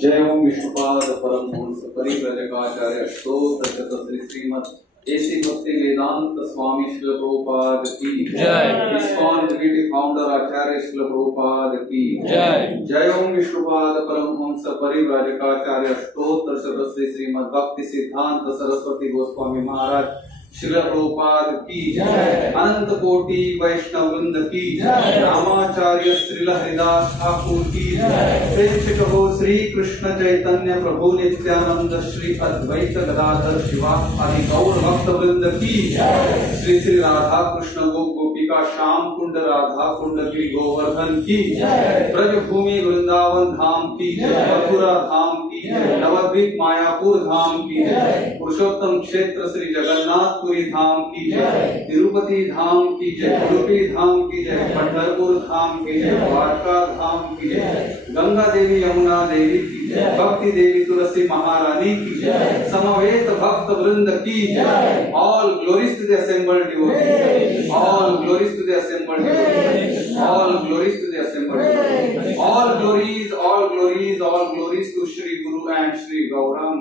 जय ओम विष्णुपाद परमहंस परिव्राजकाचार्य स्तोत्र श्री श्रीमद् एसी भक्ति वेदांत स्वामी श्रील प्रभुपाद की जय। इस्कॉन ट्रिनिटी फाउंडर आचार्य श्रील प्रभुपाद की जय। जय ओम विष्णुपाद परमहंस परिव्राजकाचार्य स्तोत्र श्री श्रीमद् भक्ति सिद्धांत सरस्वती गोस्वामी महाराज श्रील प्रभुपाद की जय। अनंत कोटि वैष्णव वृंद की जय। रामाचार्य श्रील हरिदास ठाकुर की जय। प्रेम कहो श्री कृष्ण चैतन्य प्रभु नित्यानंद श्री अद्वैत गदाधर शिवासादि गौर भक्त वृंद की जय। श्री श्री राधा कृष्ण गोपिका श्याम कुंड राधा कुंड गिरि गोवर्धन की जय। ब्रज भूमि वृंदावन धाम की जय। मथुरा धाम की जय। नवद्वीप मायापुर धाम की जय। पुरुषोत्तम क्षेत्र श्री जगन्नाथपुरी धाम की जय। तिरुपति धाम की जय। उडुपी धाम की जय। पंढरपुर धाम की जय। द्वारका धाम की जय। गंगा देवी यमुना देवी की जय। भक्ति देवी तुलसी महारानी की जय। समवेत भक्त वृंद की जय। All glories to the assembled devotees. All glories to the assembled devotees. All glories to the assembled devotees. All glories, all glories, all glories to Shri Guru and Shri Gaurang.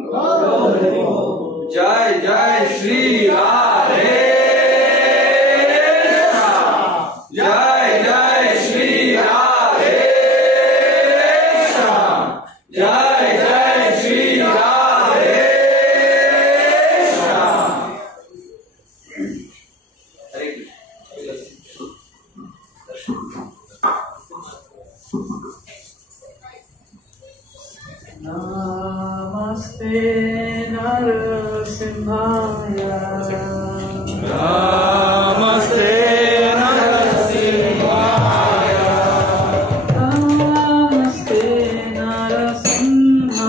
जय जय श्री राधे। जय जय श्री राधे। जय जय श्री राधे। हरे नमस्ते नरसिंहाय। नमस्ते नरसिंहाय। नमस्ते नरसिंहाय।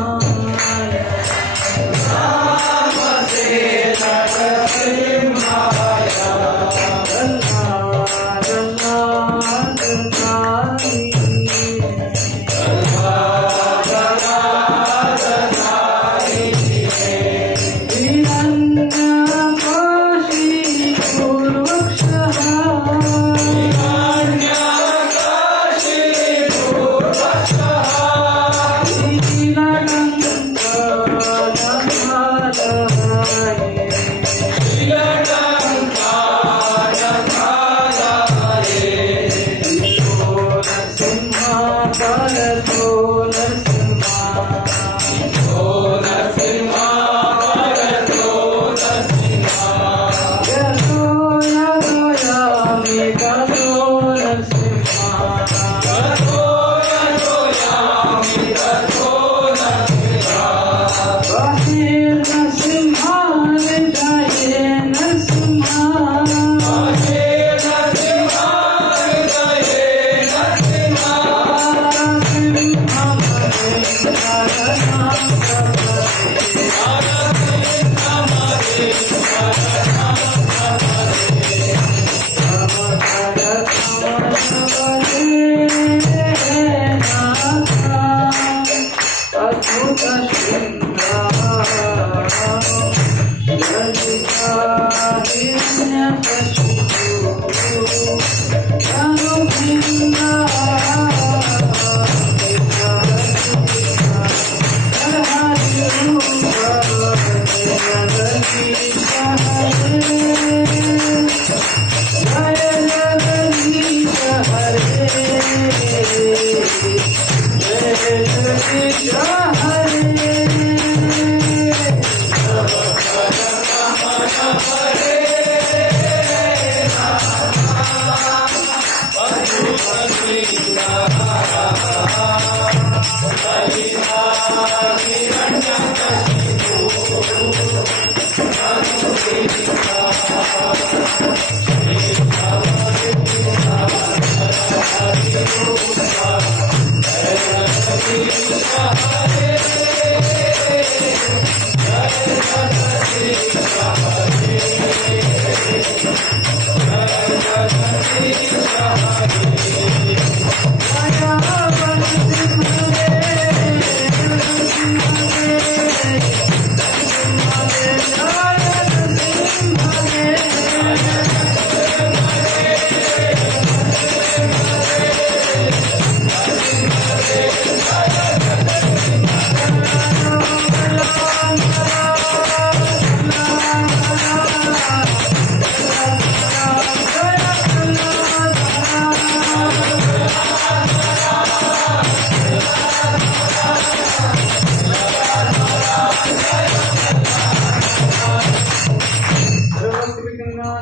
नमस्ते नरसिंहाय।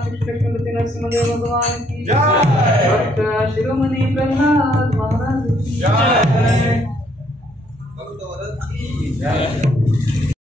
शिक्षक श्रीमती नरसिंहदेव भगवान की जय। भक्त शिरोमणि प्रहलाद महाराज की जय। भक्त वरद की जय।